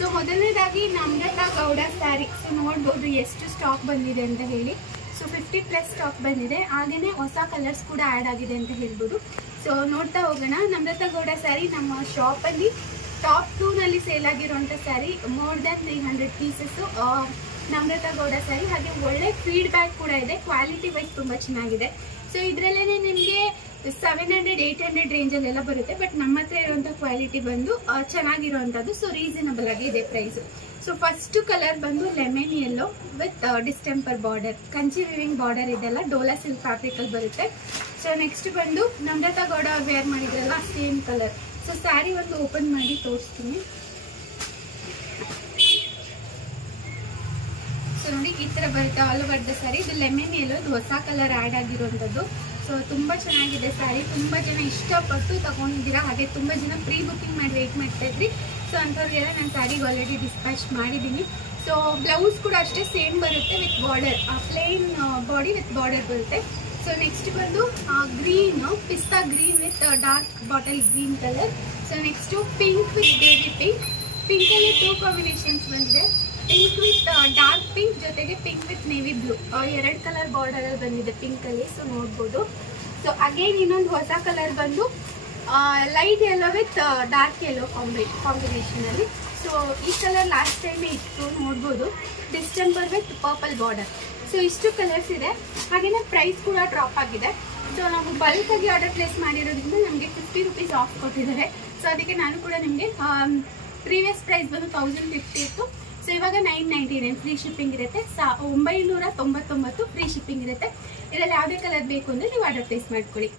So ಮೊದಲನೇದಾಗಿ Namrata Gowda sari. So ನೋಡ್ಬೋದು ಎಷ್ಟು ಸ್ಟಾಕ್ ಬಂದಿದೆ ಅಂತ ಹೇಳಿ. ಸೊ 50+ ಸ್ಟಾಕ್ ಬಂದಿದೆ. ಹಾಗೆಯೇ ಹೊಸ ಕಲರ್ಸ್ ಕೂಡ ಆ್ಯಡ್ ಆಗಿದೆ ಅಂತ ಹೇಳ್ಬೋದು. ಸೊ ನೋಡ್ತಾ ಹೋಗೋಣ. ನಮ್ರತಾ ಗೌಡ ಸ್ಯಾರಿ ನಮ್ಮ ಶಾಪಲ್ಲಿ ಟಾಪ್ 2ನಲ್ಲಿ ಸೇಲ್ ಆಗಿರುವಂಥ sari. More than 300 pieces Namrata Gowda sari. ಹಾಗೆ ಒಳ್ಳೆ ಫೀಡ್ಬ್ಯಾಕ್ ಕೂಡ ಇದೆ. ಕ್ವಾಲಿಟಿ ವೈಸ್ ತುಂಬ ಚೆನ್ನಾಗಿದೆ. ಸೊ ಇದರಲ್ಲೇ ನಿಮಗೆ 700-800 ರೇಂಜಲ್ಲೆಲ್ಲ ಬರುತ್ತೆ. ಬಟ್ ನಮ್ಮ ಹತ್ರ ಇರುವಂಥ ಕ್ವಾಲಿಟಿ ಬಂದು ಚೆನ್ನಾಗಿರುವಂಥದ್ದು. ಸೊ ರೀಸನಬಲ್ ಆಗಿ ಇದೆ ಪ್ರೈಸು. ಸೊ ಫಸ್ಟ್ ಕಲರ್ ಬಂದು lemon yellow with distemper border, Kanchi viewing border ಇದೆಲ್ಲ ಡೋಲಾ ಸಿಲ್ಕ್ ಫ್ಯಾಬ್ರಿಕಲ್ಲಿ ಬರುತ್ತೆ. ಸೊ ನೆಕ್ಸ್ಟ್ ಬಂದು ನಮ್ರತಾ ಗೌಡ ವೇರ್ ಮಾಡಿದ್ರಲ್ಲ ಸೇಮ್ ಕಲರ್. ಸೊ ಸ್ಯಾರಿ ಒಂದು ಓಪನ್ ಮಾಡಿ ತೋರಿಸ್ತೀನಿ. ಸೊ ನೋಡಿ ಈ ಥರ ಬರುತ್ತೆ ಆಲ್ ಓವರ್ ದ ಸ್ಯಾರಿ. ಇದು ಲೆಮನ್ ಯೆಲ್ಲೋ, ಇದು ಹೊಸ ಕಲರ್ ಆ್ಯಡ್ ಆಗಿರುವಂಥದ್ದು. ಸೊ ತುಂಬ ಚೆನ್ನಾಗಿದೆ ಸ್ಯಾರಿ. ತುಂಬ ಜನ ಇಷ್ಟಪಟ್ಟು ತಗೊಂಡಿದ್ದೀರಾ. ಹಾಗೆ ತುಂಬ ಜನ ಪ್ರೀ ಬುಕ್ಕಿಂಗ್ ಮಾಡಿ ವೆಯ್ಟ್ ಮಾಡ್ತಾ ಇದ್ರಿ. ಸೊ ಅಂಥವ್ರಿಗೆಲ್ಲ ನಾನು ಸ್ಯಾರಿಗೆ ಆಲ್ರೆಡಿ ಡಿಸ್ಪ್ಯಾಚ್ ಮಾಡಿದ್ದೀನಿ. ಸೊ ಬ್ಲೌಸ್ ಕೂಡ ಅಷ್ಟೇ ಸೇಮ್ ಬರುತ್ತೆ with border, plain body with border ಬರುತ್ತೆ. ಸೊ ನೆಕ್ಸ್ಟ್ ಬಂದು green, pista green with dark bottle green colour. So next pink with baby pink. ಪಿಂಕಲ್ಲಿ 2 ಕಾಂಬಿನೇಷನ್ಸ್ ಬಂದಿದೆ. ಪಿಂಕ್ ವಿತ್ ಡಾರ್ಕ್ ಪಿಂಕ್ ಜೊತೆಗೆ pink with navy blue, 2 colour ಬಾರ್ಡರಲ್ಲಿ ಬಂದಿದೆ ಪಿಂಕಲ್ಲಿ. So ನೋಡ್ಬೋದು. So again ಇನ್ನೊಂದು ಹೊಸ ಕಲರ್ ಬಂದು light yellow with dark yellow ಕಾಂಬಿನೇಷನಲ್ಲಿ. So ಈ ಕಲರ್ ಲಾಸ್ಟ್ ಟೈಮೇ ಇತ್ತು, ನೋಡ್ಬೋದು. Distemper with purple border. So ಇಷ್ಟು ಕಲರ್ಸ್ ಇದೆ. ಹಾಗೆಯೇ ಪ್ರೈಸ್ ಕೂಡ ಡ್ರಾಪ್ ಆಗಿದೆ. ಸೊ ನಾವು ಬಲ್ಕಾಗಿ ಆರ್ಡರ್ ಪ್ಲೇಸ್ ಮಾಡಿರೋದ್ರಿಂದ ನಮಗೆ 50 ರೂಪೀಸ್ ಆಫ್ ಕೊಟ್ಟಿದ್ದಾರೆ. ಸೊ ಅದಕ್ಕೆ ನಾನು ಕೂಡ ನಿಮಗೆ ಪ್ರೀವಿಯಸ್ ಪ್ರೈಸ್ ಬಂದು 1050 ಇತ್ತು. ಸೊ ಇವಾಗ 999 ಫ್ರೀ ಶಿಪ್ಪಿಂಗ್ ಇರುತ್ತೆ. 999 ಫ್ರೀ ಶಿಪ್ಪಿಂಗ್ ಇರುತ್ತೆ. ಇದರಲ್ಲಿ ಯಾವುದೇ ಕಲರ್ ಬೇಕು ಅಂದರೆ ನೀವು ಆರ್ಡರ್ ಪ್ಲೇಸ್ ಮಾಡ್ಕೊಳ್ಳಿ.